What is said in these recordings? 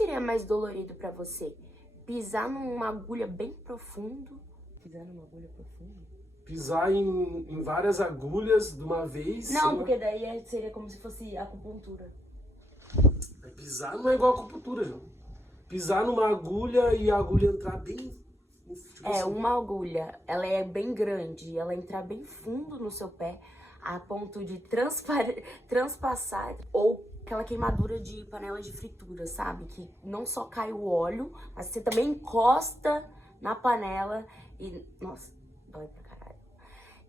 seria mais dolorido pra você? Pisar numa agulha bem profundo? Pisar numa agulha profunda? Pisar em várias agulhas de uma vez. Não, porque daí seria como se fosse acupuntura. Pisar não é igual a acupuntura, João. Pisar numa agulha e a agulha entrar bem... Tipo É, assim. uma agulha, ela é bem grande, ela entrar bem fundo no seu pé, a ponto de transpassar, ou aquela queimadura de panela de fritura, sabe? Que não só cai o óleo, mas você também encosta na panela e... Nossa, dói pra caralho.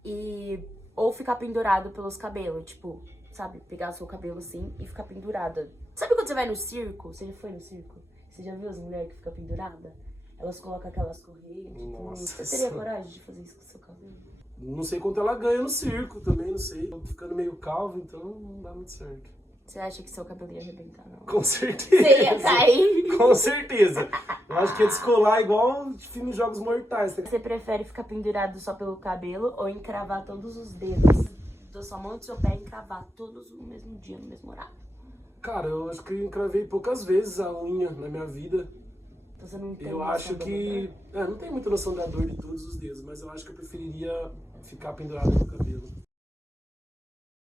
E... Ou ficar pendurado pelos cabelos, tipo, sabe? Pegar o seu cabelo assim e ficar pendurada. Sabe quando você vai no circo? Você já foi no circo? Você já viu as mulheres que ficam penduradas? Elas colocam aquelas correntes. Nossa, Você teria coragem de fazer isso com o seu cabelo? Não sei quanto ela ganha no circo também, não sei. Tô ficando meio calvo, então não dá muito certo. Você acha que seu cabelo ia arrebentar, não? Com certeza. Você ia cair? Com certeza. Eu acho que ia descolar igual de filme Jogos Mortais. Você prefere ficar pendurado só pelo cabelo ou encravar todos os dedos da sua mão e do seu pé e encravar todos no mesmo dia, no mesmo horário? Cara, eu acho que eu encravei poucas vezes a unha na minha vida. Então você não tem Eu noção acho da que... dor? não tenho muita noção da dor de todos os dedos, mas eu acho que eu preferiria ficar pendurado no cabelo.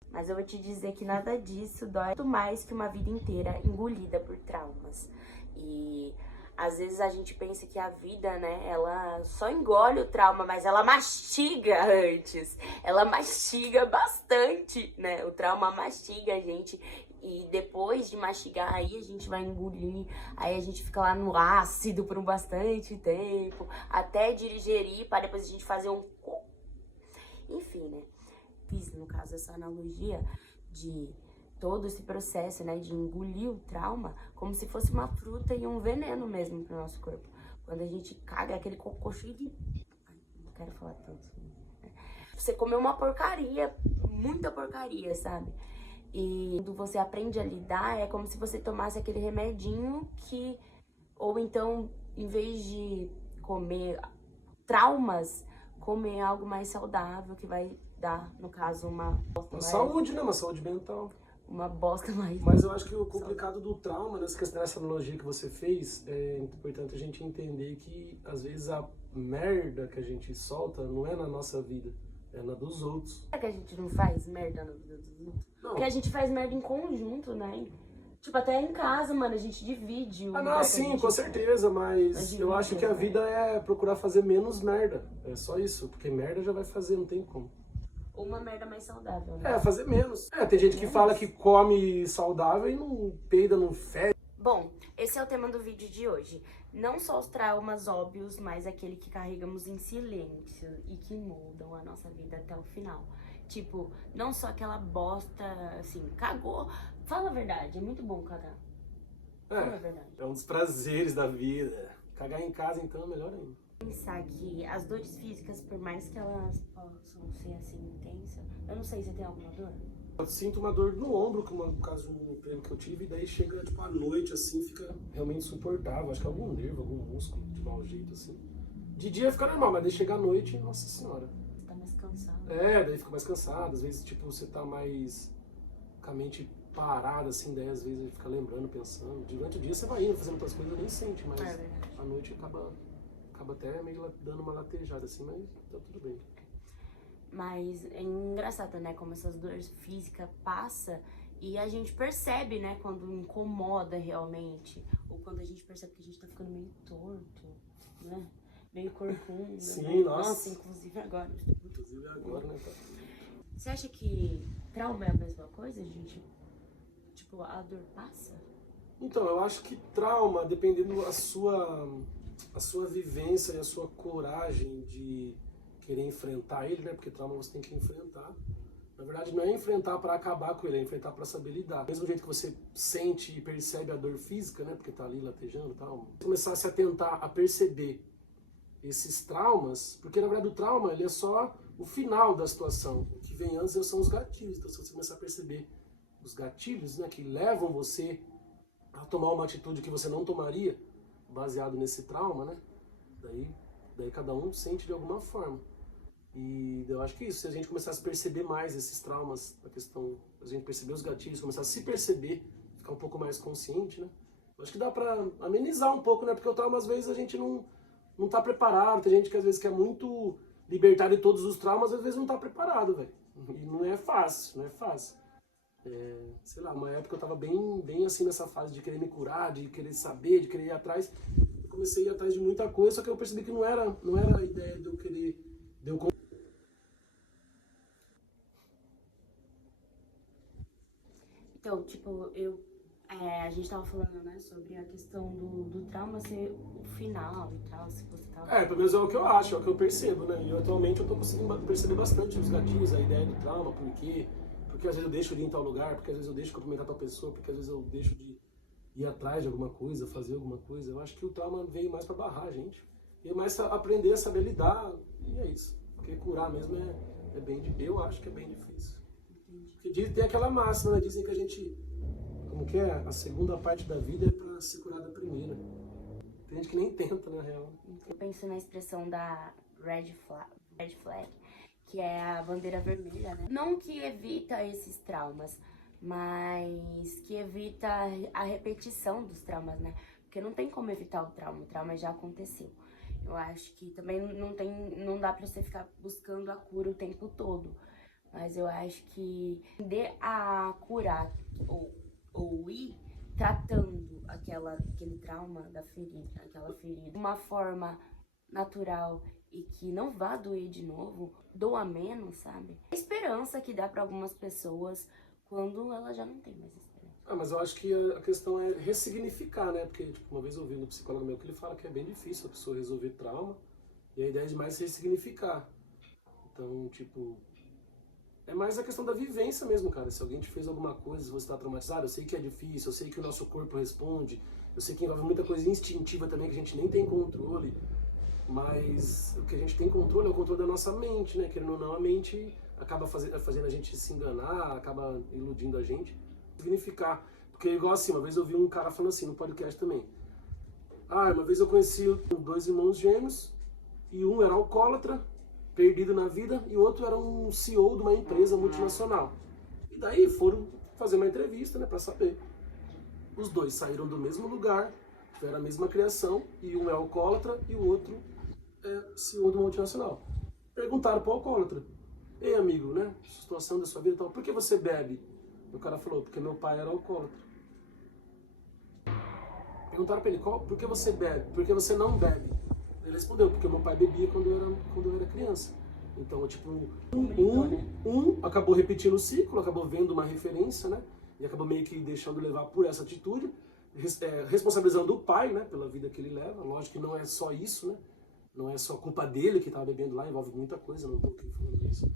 Mas eu vou te dizer que nada disso dói muito mais que uma vida inteira engolida por traumas. E às vezes a gente pensa que a vida, né, ela só engole o trauma, mas ela mastiga antes. Ela mastiga bastante, né? O trauma mastiga a gente. E depois de mastigar, aí a gente vai engolir, aí a gente fica lá no ácido por um bastante tempo, até digerir, para depois a gente fazer um... Enfim, né? Fiz, no caso, essa analogia de todo esse processo, né, de engolir o trauma como se fosse uma fruta e um veneno mesmo pro nosso corpo. Quando a gente caga aquele cocô cheio de... Ai, não quero falar tanto. Né? Você comeu uma porcaria, muita porcaria, sabe? E quando você aprende a lidar, é como se você tomasse aquele remedinho que... Ou então, em vez de comer traumas, comer algo mais saudável, que vai dar, no caso, uma Saúde, né? Uma saúde mental. Uma bosta mais... Mas eu acho que o complicado do trauma, nessa analogia que você fez, é importante a gente entender que, às vezes, a merda que a gente solta não é na nossa vida, é na dos outros. Será que a gente não faz merda na vida dos outros? Não. Porque a gente faz merda em conjunto, né? Tipo, até em casa, mano, a gente divide. Não, sim, com certeza, mas eu acho que a vida é procurar fazer menos merda. É só isso, porque merda já vai fazer, não tem como. Ou uma merda mais saudável, né? Fazer menos. Tem gente que fala que come saudável e não peida, não fede. Bom, esse é o tema do vídeo de hoje. Não só os traumas óbvios, mas aquele que carregamos em silêncio e que moldam a nossa vida até o final. Tipo, não só aquela bosta, assim, cagou. Fala a verdade, é muito bom cagar. Fala a verdade. É um dos prazeres da vida. Cagar em casa, então, é melhor ainda. Pensar que as dores físicas, por mais que elas possam ser assim intensas, eu não sei se tem alguma dor. Eu sinto uma dor no ombro, como no caso de um treino que eu tive, e daí chega, tipo, à noite, assim, fica realmente insuportável. Acho que é algum nervo, algum músculo, de mau jeito, assim. De dia fica normal, mas daí chega à noite, nossa senhora. Você tá mais cansado. Daí fica mais cansado, às vezes, tipo, você tá mais com a mente parada, assim, daí às vezes fica lembrando, pensando. Durante o dia você vai indo, fazendo outras coisas, nem sente, mas à noite acaba até meio dando uma latejada, assim, mas tá tudo bem. Mas é engraçado, né, como essas dores físicas passam e a gente percebe, né, quando incomoda realmente. Ou quando a gente percebe que a gente tá ficando meio torto, né, meio corcunda. Sim, né? nossa. Inclusive agora. Inclusive agora, né, cara? Você acha que trauma é a mesma coisa, gente? Tipo, a dor passa? Então, eu acho que trauma, dependendo da a sua vivência e a sua coragem de querer enfrentar ele, né? Porque trauma você tem que enfrentar. Na verdade, não é enfrentar para acabar com ele, é enfrentar para saber lidar. Do mesmo jeito que você sente e percebe a dor física, né? Porque tá ali latejando e tal. Começar a se atentar a perceber esses traumas, porque na verdade o trauma ele é só o final da situação. O que vem antes são os gatilhos. Então, se você começar a perceber os gatilhos, né? Que levam você a tomar uma atitude que você não tomaria, baseado nesse trauma, né? Daí cada um sente de alguma forma. E eu acho que isso, se a gente começasse a perceber mais esses traumas, a gente perceber os gatilhos, começar a se perceber, ficar um pouco mais consciente, né? Acho que dá pra amenizar um pouco, né? Porque o trauma, às vezes, a gente não tá preparado. Tem gente que, às vezes, quer muito libertar de todos os traumas, às vezes não tá preparado, velho. E não é fácil, não é fácil. Sei lá, uma época eu tava bem assim nessa fase de querer me curar, de querer saber, de querer ir atrás. Eu comecei a ir atrás de muita coisa, só que eu percebi que não era a ideia de eu querer, de eu... Então, tipo, a gente tava falando, né, sobre a questão do trauma ser o final e tal, se você tava... Pelo menos é o que eu acho, é o que eu percebo, né? E atualmente eu tô conseguindo perceber bastante os gatilhos, a ideia do trauma, por quê? Porque às vezes eu deixo de ir em tal lugar, porque às vezes eu deixo de cumprimentar tal pessoa, porque às vezes eu deixo de ir atrás de alguma coisa, fazer alguma coisa. Eu acho que o trauma veio mais pra barrar a gente. E é mais aprender a saber lidar, e é isso. Porque curar mesmo é bem difícil. Eu acho que é bem difícil. Porque tem aquela máxima, né? Dizem que a gente... Como que é? A segunda parte da vida é pra se curar da primeira. Tem gente que nem tenta, na real. Eu penso na expressão da red flag, que é a bandeira vermelha, né? Não que evita esses traumas, mas que evita a repetição dos traumas, né? Porque não tem como evitar o trauma já aconteceu. Eu acho que também não dá pra você ficar buscando a cura o tempo todo. Mas eu acho que tender a curar ou ir tratando aquele trauma aquela ferida, de uma forma natural e que não vá doer de novo, doa menos, sabe? A esperança que dá pra algumas pessoas quando ela já não tem mais esperança. Mas eu acho que a questão é ressignificar, né? Porque tipo, uma vez eu ouvi no psicólogo meu que ele fala que é bem difícil a pessoa resolver trauma, e a ideia é demais ressignificar. Então, tipo, é mais a questão da vivência mesmo, cara. Se alguém te fez alguma coisa, se você está traumatizado, eu sei que é difícil, eu sei que o nosso corpo responde, eu sei que envolve muita coisa instintiva também que a gente nem tem controle, mas o que a gente tem controle é o controle da nossa mente, né? Querendo ou não, a mente acaba fazendo a gente se enganar, acaba iludindo a gente. Significar. Porque igual assim, uma vez eu vi um cara falando assim no podcast também. Uma vez eu conheci dois irmãos gêmeos e um era alcoólatra, perdido na vida, e o outro era um CEO de uma empresa multinacional. E daí foram fazer uma entrevista, né, pra saber. Os dois saíram do mesmo lugar, tiveram a mesma criação, e um é alcoólatra e o outro é CEO de uma multinacional. Perguntaram pro alcoólatra: ei, amigo, né, situação da sua vida e tal, por que você bebe? O cara falou: porque meu pai era alcoólatra. Perguntaram pra ele: por que você bebe? Por que você não bebe? Ele respondeu: porque meu pai bebia quando eu era criança. Então, tipo, um acabou repetindo o ciclo, acabou vendo uma referência, né? E acabou meio que deixando levar por essa atitude, responsabilizando o pai, né? Pela vida que ele leva. Lógico que não é só isso, né? Não é só culpa dele que estava bebendo lá, envolve muita coisa, não estou aqui falando isso.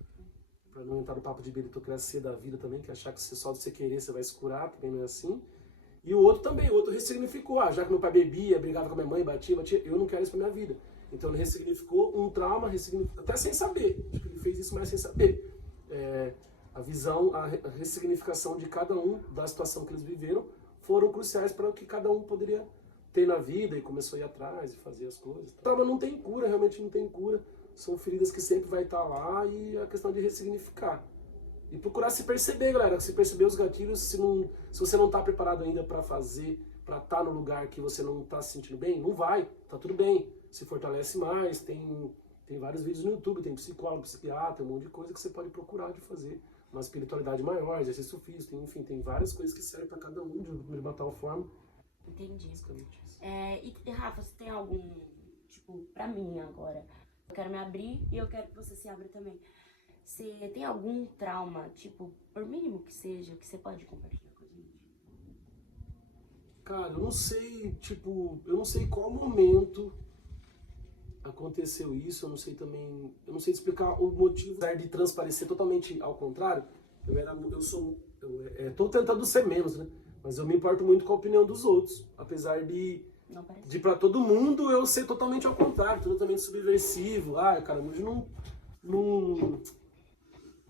Pra não entrar no papo de meritocracia da vida também, que achar que só de você querer você vai se curar, também não é assim. E o outro também, o outro ressignificou. Já que meu pai bebia, brigava com a minha mãe, batia, eu não quero isso pra minha vida. Então ele ressignificou um trauma, até sem saber. Acho que ele fez isso mais sem saber. A visão, a ressignificação de cada um da situação que eles viveram foram cruciais para o que cada um poderia ter na vida e começou a ir atrás e fazer as coisas. O trauma não tem cura, realmente não tem cura. São feridas que sempre vai estar lá e a questão de ressignificar. E procurar se perceber, galera. Se perceber os gatilhos, se você não está preparado ainda para fazer, para estar no lugar que você não está se sentindo bem, não vai, tá tudo bem. Se fortalece mais, tem vários vídeos no YouTube, tem psicólogo, psiquiatra, um monte de coisa que você pode procurar de fazer. Uma espiritualidade maior, exercício físico, enfim, tem várias coisas que servem para cada um de uma tal forma. Entendi. E Rafa, você tem algum, tipo, pra mim agora, eu quero me abrir e eu quero que você se abra também. Você tem algum trauma, tipo, por mínimo que seja, que você pode compartilhar com a gente? Cara, eu não sei qual momento aconteceu isso, eu não sei explicar o motivo de transparecer totalmente ao contrário. Tô tentando ser menos, né? Mas eu me importo muito com a opinião dos outros, apesar de pra todo mundo eu ser totalmente ao contrário, totalmente subversivo. O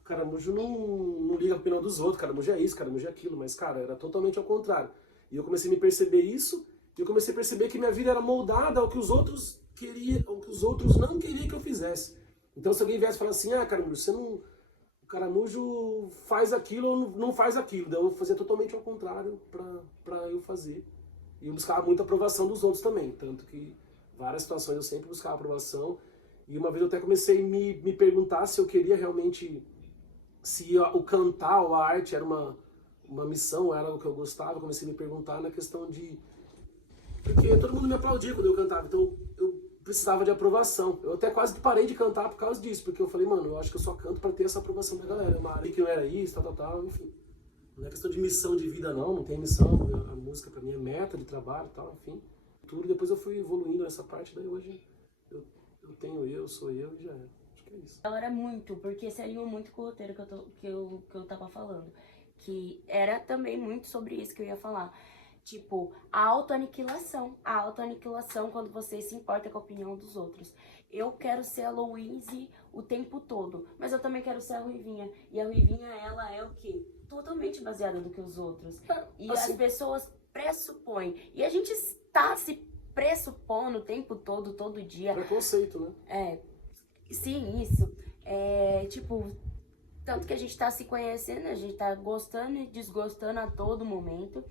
Caramujo não liga a opinião dos outros, Caramujo é isso, Caramujo é aquilo, mas, cara, era totalmente ao contrário. E eu comecei a me perceber isso, e eu comecei a perceber que minha vida era moldada ao que os outros queriam, ao que os outros não queriam que eu fizesse. Então, se alguém viesse e falasse assim: Caramujo, o Caramujo faz aquilo ou não faz aquilo, daí eu fazia totalmente ao contrário pra eu fazer. E eu buscava muita aprovação dos outros também, tanto que várias situações eu sempre buscava aprovação. E uma vez eu até comecei a me perguntar se eu queria realmente, se o cantar ou a arte era uma missão, era o que eu gostava. Eu comecei a me perguntar na questão de... Porque todo mundo me aplaudia quando eu cantava, então eu precisava de aprovação. Eu até quase parei de cantar por causa disso, porque eu falei, mano, eu acho que eu só canto pra ter essa aprovação da galera. Eu falei que não era isso, tal, enfim. Não é questão de missão de vida não tem missão. A música pra mim é meta de trabalho e tal, enfim. Tudo. Depois eu fui evoluindo nessa parte, daí hoje eu tenho sou eu e já é. Acho que é isso. Ela era muito, porque se alinhou muito com o roteiro que eu tava falando. Que era também muito sobre isso que eu ia falar. Tipo, a autoaniquilação. A autoaniquilação quando você se importa com a opinião dos outros. Eu quero ser a Louise o tempo todo, mas eu também quero ser a Ruivinha. E a Ruivinha, ela é o quê? Totalmente baseada do que os outros. E assim, as pessoas pressupõem. E a gente está se pressupondo o tempo todo dia. Preconceito, né? Sim, isso. Tipo, tanto que a gente tá se conhecendo, a gente tá gostando e desgostando a todo momento.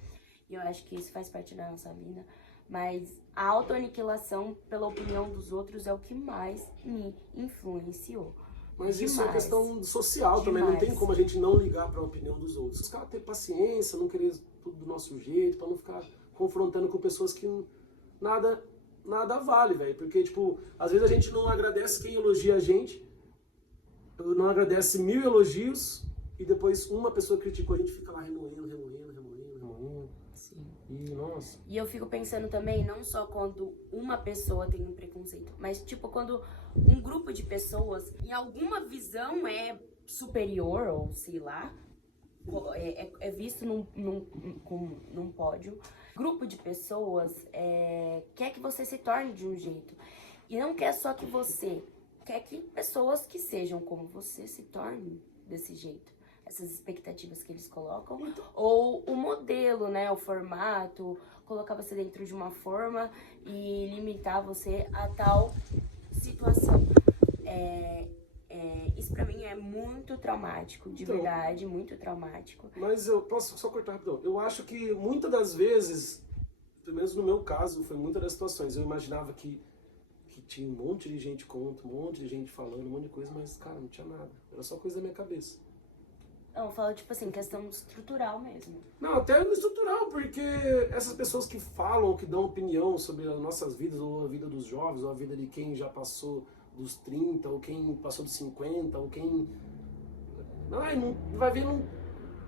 E eu acho que isso faz parte da nossa vida. Mas a autoaniquilação pela opinião dos outros é o que mais me influenciou. Mas isso é uma questão social também, não tem como a gente não ligar para a opinião dos outros. Os caras ter paciência, não querer tudo do nosso jeito, para não ficar confrontando com pessoas que nada vale, velho. Porque, tipo, às vezes a gente não agradece quem elogia a gente, não agradece 1000 elogios, e depois uma pessoa criticou, a gente fica lá remoendo. Sim. E, nossa. E eu fico pensando também, não só quando uma pessoa tem um preconceito, mas tipo quando um grupo de pessoas em alguma visão é superior, ou sei lá, é visto num pódio. Grupo de pessoas quer que você se torne de um jeito. E não quer só que você, quer que pessoas que sejam como você se tornem desse jeito. Essas expectativas que eles colocam, ou o modelo, né, o formato, colocar você dentro de uma forma e limitar você a tal situação. Isso pra mim é muito traumático, de verdade, muito traumático. Mas eu posso só cortar rapidão. Eu acho que muitas das vezes, pelo menos no meu caso, foi muitas das situações, eu imaginava que tinha um monte de gente contra, um monte de gente falando, um monte de coisa, mas, cara, não tinha nada. Era só coisa da minha cabeça. Não, eu falo, tipo assim, questão estrutural mesmo. Não, até no estrutural, porque essas pessoas que falam, que dão opinião sobre as nossas vidas, ou a vida dos jovens, ou a vida de quem já passou dos 30, ou quem passou dos 50, ou quem... não vai ver,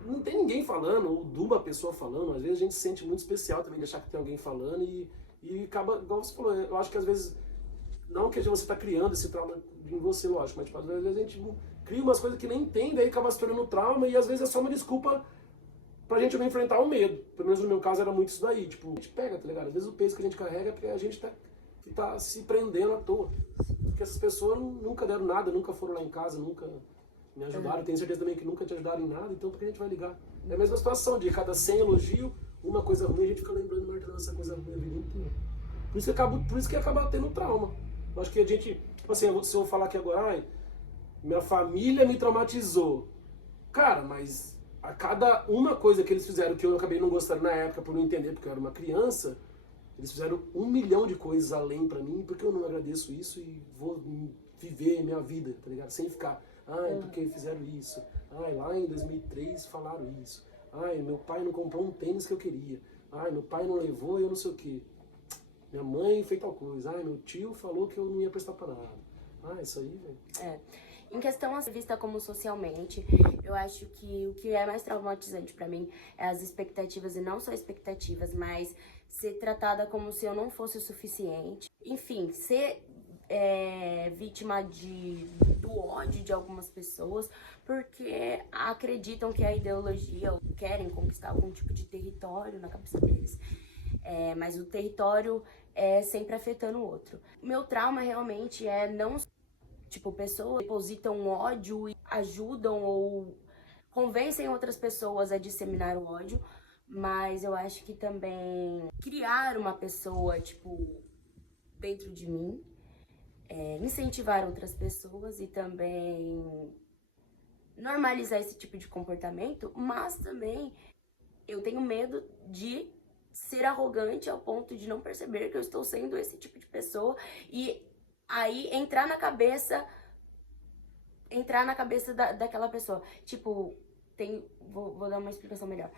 não tem ninguém falando, ou de uma pessoa falando. Às vezes a gente se sente muito especial também de achar que tem alguém falando e acaba, igual você falou, eu acho que às vezes, não que você está criando esse trauma em você, lógico, mas tipo, às vezes a gente cria umas coisas que nem tem, daí acaba se tornando trauma e às vezes é só uma desculpa pra gente não enfrentar o medo. Pelo menos no meu caso era muito isso daí, tipo, a gente pega, tá ligado? Às vezes o peso que a gente carrega é porque a gente tá se prendendo à toa. Porque essas pessoas nunca deram nada, nunca foram lá em casa, nunca me ajudaram. Tenho certeza também que nunca te ajudaram em nada, então por que a gente vai ligar? É a mesma situação, de cada 100 elogio, uma coisa ruim, a gente fica lembrando, martelando essa coisa ruim a vida inteira. Por isso que acaba tendo trauma. Eu acho que a gente, tipo assim, se eu falar aqui agora, minha família me traumatizou. Cara, mas a cada uma coisa que eles fizeram que eu acabei não gostando na época por não entender, porque eu era uma criança, eles fizeram 1 milhão de coisas além pra mim, porque eu não agradeço isso e vou viver minha vida, tá ligado? Sem ficar, porque fizeram isso. Lá em 2003 falaram isso. Meu pai não comprou um tênis que eu queria. Meu pai não levou e eu não sei o quê. Minha mãe fez tal coisa. Meu tio falou que eu não ia prestar pra nada. Isso aí, velho. Em questão a ser vista como socialmente, eu acho que o que é mais traumatizante pra mim é as expectativas, e não só expectativas, mas ser tratada como se eu não fosse o suficiente. Enfim, ser vítima do ódio de algumas pessoas porque acreditam que a ideologia ou querem conquistar algum tipo de território na cabeça deles. Mas o território é sempre afetando o outro. Meu trauma realmente não... Tipo, pessoas depositam ódio e ajudam ou convencem outras pessoas a disseminar o ódio, mas eu acho que também criar uma pessoa, tipo, dentro de mim, incentivar outras pessoas e também normalizar esse tipo de comportamento, mas também eu tenho medo de ser arrogante ao ponto de não perceber que eu estou sendo esse tipo de pessoa e aí entrar na cabeça daquela pessoa. Tipo, vou dar uma explicação melhor.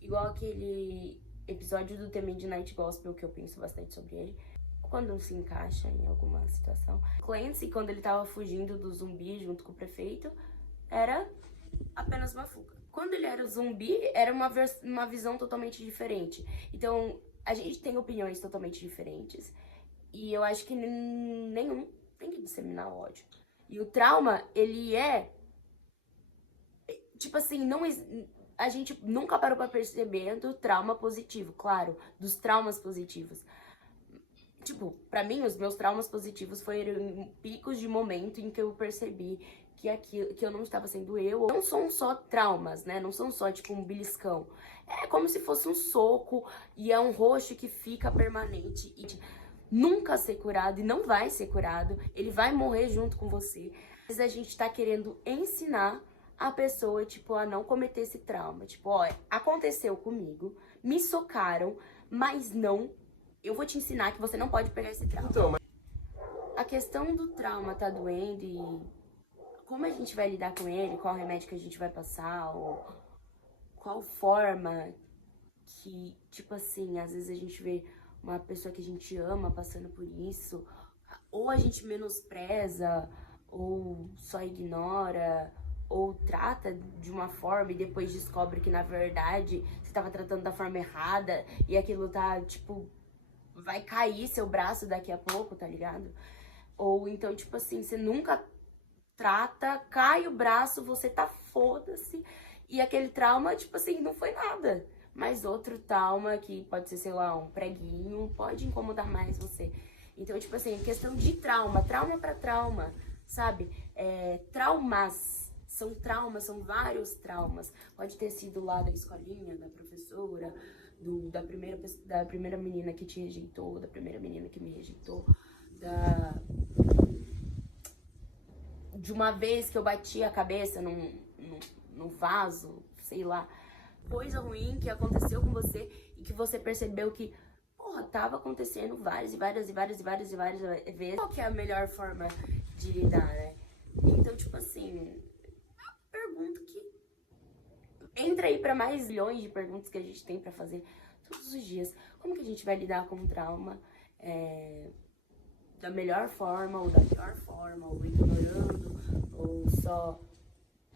Igual aquele episódio do The Midnight Gospel, que eu penso bastante sobre ele. Quando se encaixa em alguma situação. Clancy, quando ele tava fugindo do zumbi junto com o prefeito, era apenas uma fuga. Quando ele era o zumbi, era uma visão totalmente diferente. Então, a gente tem opiniões totalmente diferentes. E eu acho que nenhum tem que disseminar ódio. E o trauma, ele é... Tipo assim, a gente nunca parou pra perceber do trauma positivo, claro, dos traumas positivos. Tipo, pra mim, os meus traumas positivos foram picos de momento em que eu percebi que eu não estava sendo eu. Não são só traumas, né? Não são só, tipo, um beliscão. É como se fosse um soco e é um roxo que fica permanente e nunca ser curado e não vai ser curado. Ele vai morrer junto com você. Mas a gente tá querendo ensinar a pessoa, tipo, a não cometer esse trauma. Tipo, ó, aconteceu comigo, me socaram, mas não... Eu vou te ensinar que você não pode pegar esse trauma. Então, mas... A questão do trauma tá doendo e como a gente vai lidar com ele, qual remédio que a gente vai passar, ou qual forma que, tipo assim, às vezes a gente vê uma pessoa que a gente ama passando por isso, ou a gente menospreza, ou só ignora, ou trata de uma forma e depois descobre que, na verdade, você tava tratando da forma errada e aquilo tá, tipo... vai cair seu braço daqui a pouco, tá ligado? Ou então, tipo assim, você nunca trata, cai o braço, você tá foda-se. E aquele trauma, tipo assim, não foi nada. Mas outro trauma, que pode ser, sei lá, um preguinho, pode incomodar mais você. Então, tipo assim, questão de trauma pra trauma, sabe? Traumas, são vários traumas. Pode ter sido lá da escolinha, da professora... da primeira menina que te rejeitou, da primeira menina que me rejeitou, de uma vez que eu bati a cabeça num vaso, sei lá, coisa ruim que aconteceu com você e que você percebeu que, porra, tava acontecendo várias vezes. Qual que é a melhor forma de lidar, né? Então, tipo assim, pergunta que entra aí para mais milhões de perguntas que a gente tem para fazer todos os dias. Como que a gente vai lidar com o trauma? Da melhor forma, ou da pior forma, ou ignorando, ou só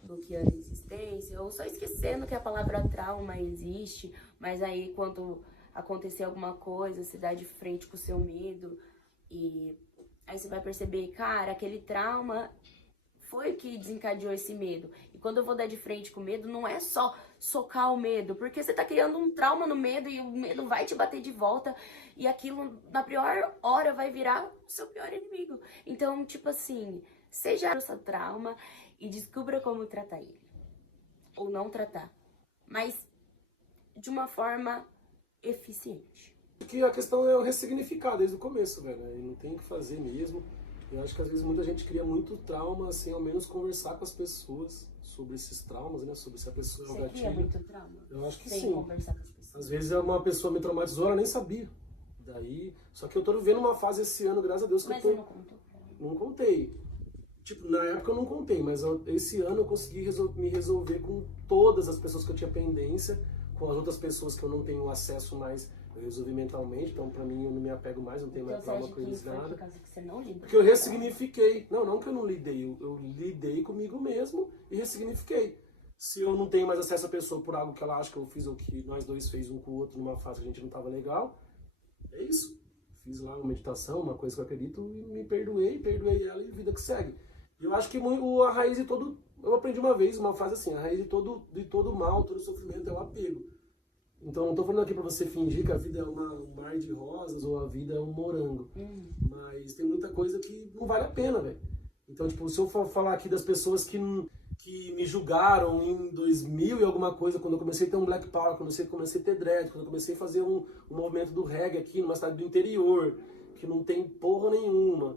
bloqueando a existência, ou só esquecendo que a palavra trauma existe, mas aí quando acontecer alguma coisa, você dá de frente com o seu medo, e aí você vai perceber, cara, aquele trauma... foi o que desencadeou esse medo. E quando eu vou dar de frente com o medo, não é só socar o medo, porque você tá criando um trauma no medo e o medo vai te bater de volta e aquilo, na pior hora, vai virar o seu pior inimigo. Então, tipo assim, seja o seu trauma e descubra como tratar ele. Ou não tratar. Mas de uma forma eficiente. Porque a questão é o ressignificar desde o começo, velho. E não tem o que fazer mesmo. Eu acho que às vezes muita gente cria muito trauma sem ao menos conversar com as pessoas sobre esses traumas, né? Sobre se a pessoa é um gatilho. Você cria muito trauma? Eu acho que sem sim. Conversar com as pessoas. Às vezes uma pessoa me traumatizou, ela nem sabia. Daí, só que eu tô vivendo uma fase esse ano, graças a Deus, que Mas eu tô... você não contou pra mim? Não contei. Tipo, na época eu não contei, mas esse ano eu consegui me resolver com todas as pessoas que eu tinha pendência, com as outras pessoas que eu não tenho acesso mais, eu resolvi mentalmente, então pra mim eu não me apego mais, não tenho mais trauma com eles, nada. Por causa que você não lidou? Porque eu ressignifiquei. Não que eu não lidei, eu lidei comigo mesmo e ressignifiquei. Se eu não tenho mais acesso à pessoa por algo que ela acha que eu fiz ou que nós dois fez um com o outro numa fase que a gente não tava legal, é isso. Fiz lá uma meditação, uma coisa que eu acredito e me perdoei ela e vida que segue. E eu acho que a raiz de todo... Eu aprendi uma vez, uma frase assim, a raiz de todo mal, todo sofrimento é o apego. Então, não tô falando aqui pra você fingir que a vida é um mar de rosas ou a vida é um morango. Mas tem muita coisa que não vale a pena, velho. Então, tipo, se eu for falar aqui das pessoas que me julgaram em 2000 e alguma coisa, quando eu comecei a ter um Black Power, quando eu comecei a ter dread, quando eu comecei a fazer um movimento do reggae aqui numa cidade do interior, que não tem porra nenhuma.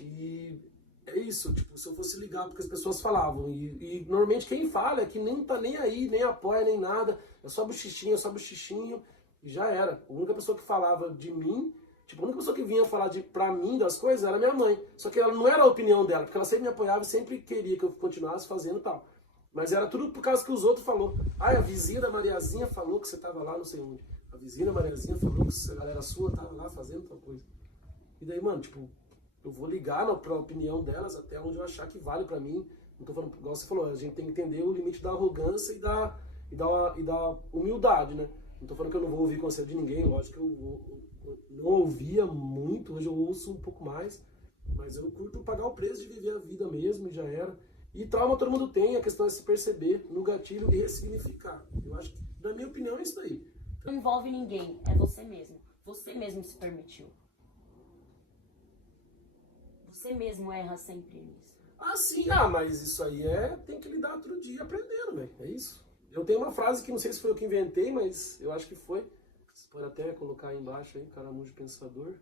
E é isso, tipo, se eu fosse ligar porque as pessoas falavam. E normalmente quem fala é que nem tá nem aí, nem apoia, nem nada. É só bochichinho, E já era. A única pessoa que falava de mim, tipo, a única pessoa que vinha falar pra mim das coisas era minha mãe. Só que ela não era a opinião dela, porque ela sempre me apoiava e sempre queria que eu continuasse fazendo e tal. Mas era tudo por causa que os outros falou. Ah, a vizinha da Mariazinha falou que você tava lá, não sei onde. A vizinha da Mariazinha falou que a galera sua tava lá fazendo tal coisa. E daí, mano, tipo, eu vou ligar pra opinião delas até onde eu achar que vale pra mim. Não tô falando, igual você falou, a gente tem que entender o limite da arrogância e da humildade, né? Não tô falando que eu não vou ouvir conselho de ninguém, lógico que eu não ouvia muito, hoje eu ouço um pouco mais, mas eu curto pagar o preço de viver a vida mesmo e já era. E trauma todo mundo tem, a questão é se perceber no gatilho e ressignificar. Eu acho que, na minha opinião, é isso aí. Não envolve ninguém, é você mesmo. Você mesmo se permitiu. Você mesmo erra sempre nisso. Ah, sim, mas isso aí tem que lidar todo dia aprendendo, velho. É isso. Eu tenho uma frase que não sei se foi eu que inventei, mas eu acho que foi. Você pode até colocar aí embaixo aí, Caramujo Pensador.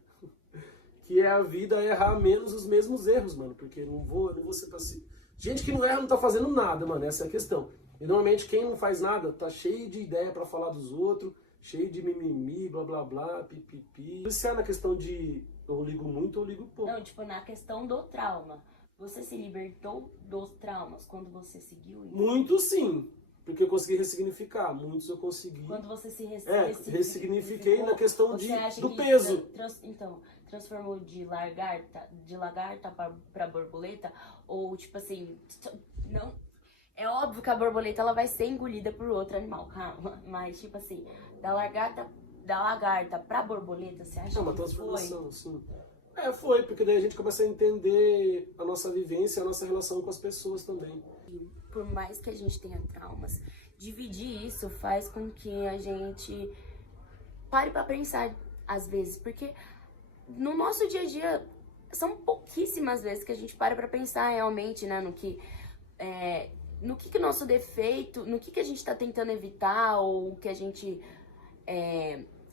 Que é a vida errar menos os mesmos erros, mano. Porque eu não vou ser passivo. Gente que não erra não tá fazendo nada, mano. Essa é a questão. E normalmente quem não faz nada tá cheio de ideia pra falar dos outros, cheio de mimimi, blá blá blá, pipipi. Isso é na questão de eu ligo muito ou ligo pouco. Não, tipo, na questão do trauma. Você se libertou dos traumas quando você seguiu isso? Muito sim. Porque eu consegui ressignificar. Muitos eu consegui. Quando você se ressignifiquei na questão do que peso. Transformou de lagarta pra borboleta? Ou, tipo assim, não... É óbvio que a borboleta ela vai ser engolida por outro animal, calma. Mas, tipo assim, da lagarta pra borboleta, você acha É uma que transformação, foi? sim. Foi, porque daí a gente começa a entender a nossa vivência, a nossa relação com as pessoas também. Por mais que a gente tenha traumas, dividir isso faz com que a gente pare pra pensar, às vezes, porque no nosso dia a dia são pouquíssimas vezes que a gente para pra pensar realmente, né, no que o nosso defeito, no que a gente tá tentando evitar ou o que a gente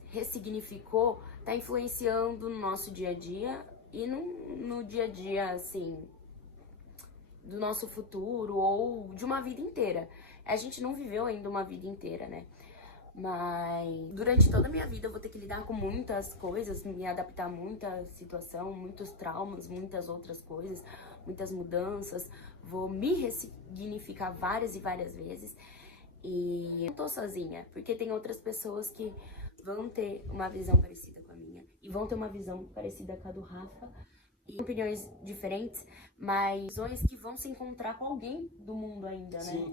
ressignificou tá influenciando no nosso dia a dia e no dia a dia, assim, do nosso futuro ou de uma vida inteira. A gente não viveu ainda uma vida inteira, né? Mas durante toda a minha vida eu vou ter que lidar com muitas coisas, me adaptar a muita situação, muitos traumas, muitas outras coisas, muitas mudanças. Vou me ressignificar várias e várias vezes. E eu não tô sozinha, porque tem outras pessoas que vão ter uma visão parecida com a minha e vão ter uma visão parecida com a do Rafa. E opiniões diferentes, mas visões que vão se encontrar com alguém do mundo ainda, né? Sim.